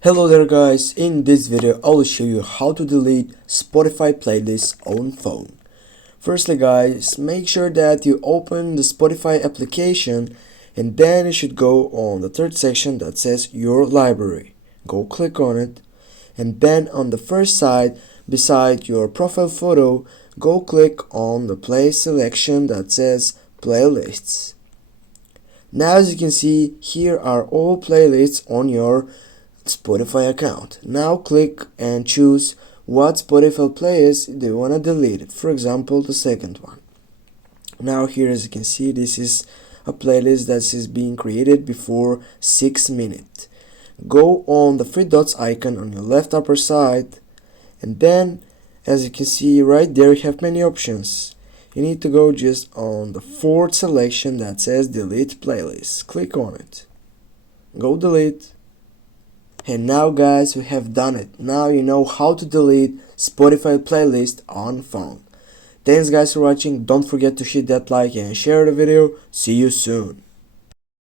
Hello there guys, in this video I will show you how to delete Spotify playlists on phone. Firstly guys, make sure that you open the Spotify application and then you should go on the third section that says your library. Go click on it and then on the first side beside your profile photo, go click on the play selection that says playlists. Now as you can see, here are all playlists on your Spotify account. Now click and choose what Spotify playlist do you want to delete. For example, the second one. Now here as you can see, this is a playlist that is being created before 6 minutes. Go on the three dots icon on your left upper side and then as you can see right there you have many options. You need to go just on the fourth selection that says delete playlist. Click on it. Go delete. And now guys, we have done it. Now you know how to delete Spotify playlist on phone. Thanks guys for watching. Don't forget to hit that like and share the video. See you soon.